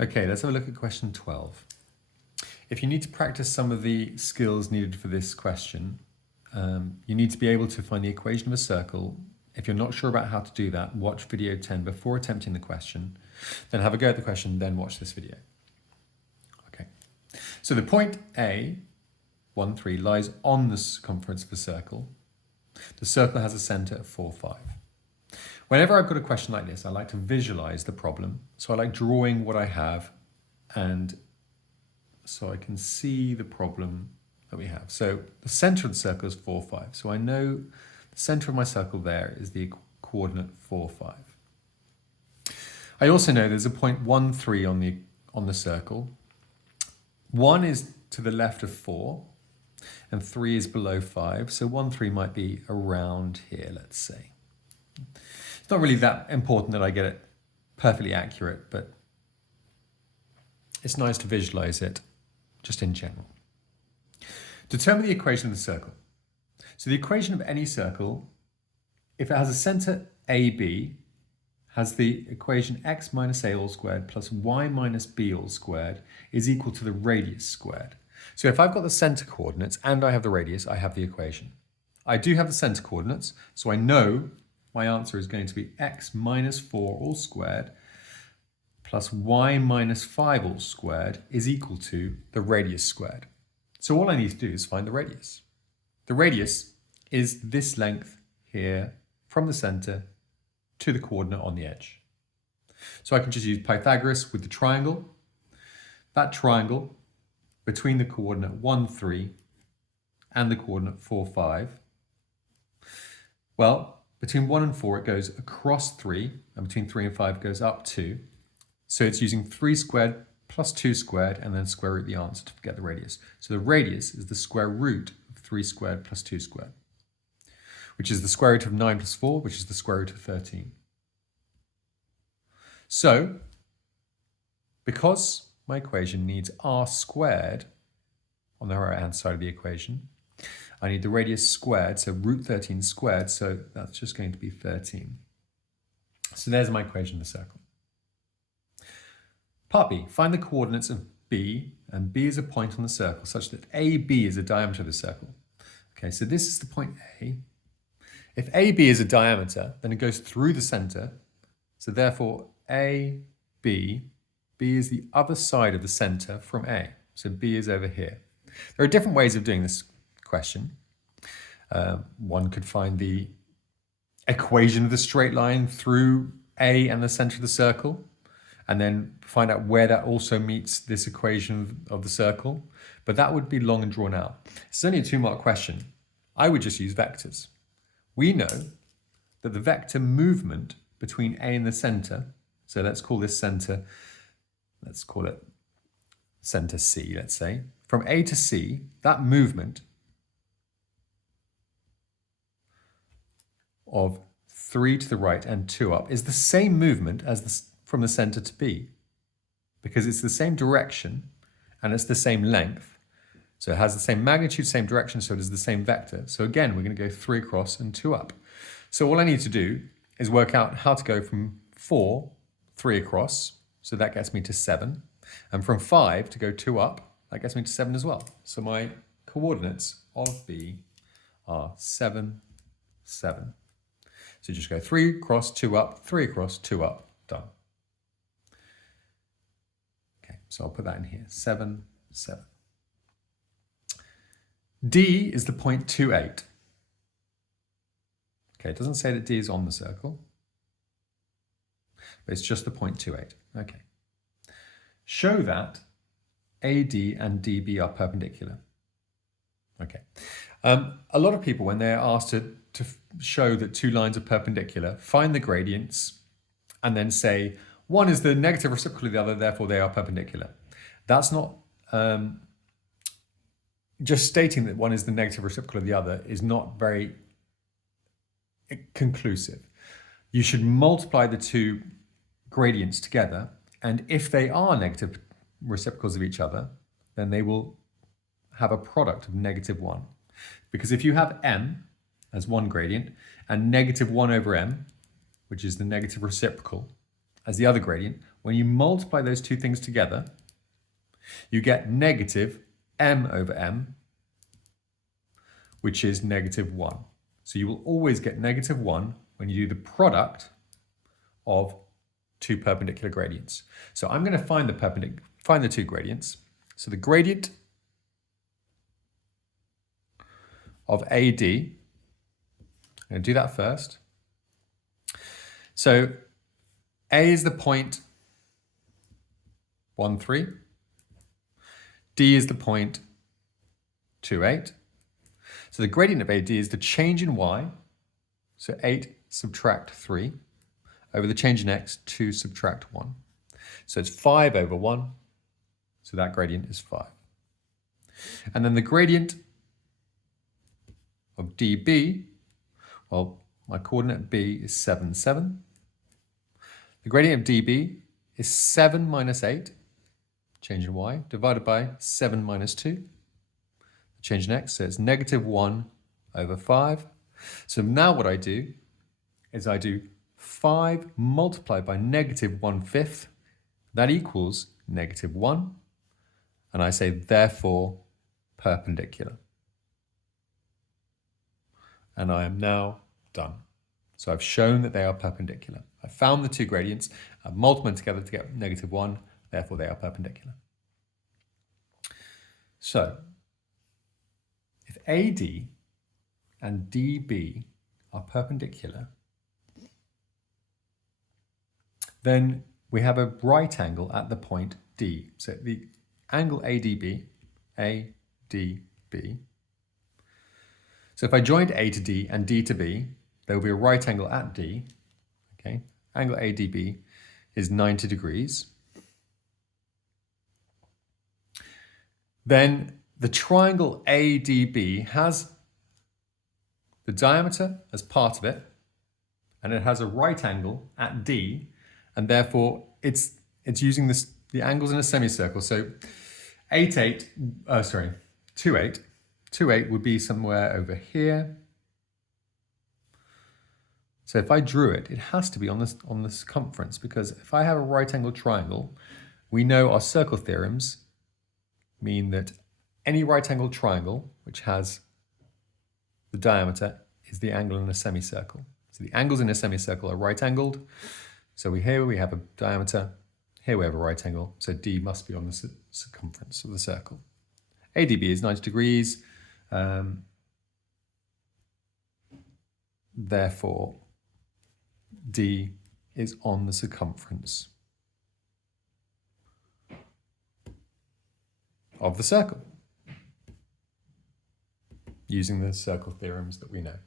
Okay, let's have a look at question 12. If you need to practice some of the skills needed for this question, you need to be able to find the equation of a circle. If you're not sure about how to do that, watch video 10 before attempting the question, then have a go at the question, then watch this video. Okay, so the point A, 1, 3, lies on the circumference of a circle. The circle has a center of 4, 5. Whenever I've got a question like this, I like to visualize the problem. So I like drawing what I have, and so I can see the problem that we have. So the center of the circle is 4, 5. So I know the center of my circle there is the coordinate 4, 5. I also know there's a point 1, 3 on the circle. 1 is to the left of 4, and 3 is below 5. So 1, 3 might be around here, let's say. It's not really that important that I get it perfectly accurate, but it's nice to visualize it just in general. Determine the equation of the circle. So the equation of any circle, if it has a center AB, has the equation x minus a all squared plus y minus b all squared is equal to the radius squared. So if I've got the center coordinates and I have the radius, I have the equation. I do have the center coordinates, so I know my answer is going to be x minus 4 all squared plus y minus 5 all squared is equal to the radius squared. So all I need to do is find the radius. The radius is this length here from the center to the coordinate on the edge. So I can just use Pythagoras with the triangle. That triangle between the coordinate 1, 3 and the coordinate 4, 5. Well, between 1 and 4 it goes across 3, and between 3 and 5 goes up 2. So it's using 3 squared plus 2 squared and then square root the answer to get the radius. So the radius is the square root of 3 squared plus 2 squared, which is the square root of 9 plus 4, which is the square root of 13. So, because my equation needs r squared on the right-hand side of the equation, I need the radius squared, so root 13 squared, so that's just going to be 13. So there's my equation of the circle. Part B, find the coordinates of B, and B is a point on the circle such that AB is the diameter of the circle. Okay, so this is the point A. If AB is a diameter, then it goes through the center. So therefore, B is the other side of the center from A. So B is over here. There are different ways of doing this question. One could find the equation of the straight line through A and the center of the circle, and then find out where that also meets this equation of the circle. But that would be long and drawn out. It's only a 2-mark question. I would just use vectors. We know that the vector movement between A and the center, so let's call this center, let's call it center C, let's say. From A to C, that movement of 3 to the right and 2 up is the same movement as from the center to B, because it's the same direction and it's the same length. So it has the same magnitude, same direction, so it is the same vector. So again, we're going to go 3 across and 2 up. So all I need to do is work out how to go from 4, 3 across, so that gets me to 7, and from 5 to go 2 up, that gets me to 7 as well. So my coordinates of B are 7, 7. So just go 3 across, 2 up, 3 across, 2 up, done. Okay, so I'll put that in here, 7, 7. D is the point 2, 8. Okay, it doesn't say that D is on the circle, but it's just the point 2, 8. Okay. Show that AD and DB are perpendicular. Okay. A lot of people, when they're asked to show that 2 lines are perpendicular, find the gradients and then say, one is the negative reciprocal of the other, therefore they are perpendicular. That's not, just stating that one is the negative reciprocal of the other is not very conclusive. You should multiply the 2 gradients together, and if they are negative reciprocals of each other, then they will have a product of -1. Because if you have m as one gradient and -1 over m, which is the negative reciprocal, as the other gradient, when you multiply those two things together, you get negative m over m, which is negative 1. So you will always get negative 1 when you do the product of two perpendicular gradients. So I'm going to find the two gradients. So the gradient of AD, I'm going to do that first. So A is the point 1, 3. D is the point 2, 8. So the gradient of AD is the change in y, so 8 subtract 3, over the change in x, 2 subtract 1. So it's 5 over 1, so that gradient is 5. And then the gradient of dB, well, my coordinate b is 7, 7. The gradient of dB is 7 minus 8, change in y, divided by 7 minus 2, change in x, so it's negative 1 over 5. So now what I do is I do 5 multiplied by negative 1/5. That equals negative 1. And I say, therefore, perpendicular. And I am now done. So I've shown that they are perpendicular. I found the two gradients, I've multiplied them together to get negative 1, therefore they are perpendicular. So, if AD and DB are perpendicular, then we have a right angle at the point D. So the angle ADB, ADB. So if I joined A to D and D to B, there will be a right angle at D. Okay, angle ADB is 90 degrees. Then the triangle ADB has the diameter as part of it, and it has a right angle at D, and therefore it's using the angles in a semicircle. So 2, 8 would be somewhere over here. So if I drew it, it has to be on the circumference, because if I have a right angle triangle, we know our circle theorems mean that any right angled triangle which has the diameter is the angle in a semicircle. So the angles in a semicircle are right angled. So here we have a diameter, here we have a right angle, so D must be on the circumference of the circle. ADB is 90 degrees, therefore D is on the circumference of the circle, using the circle theorems that we know.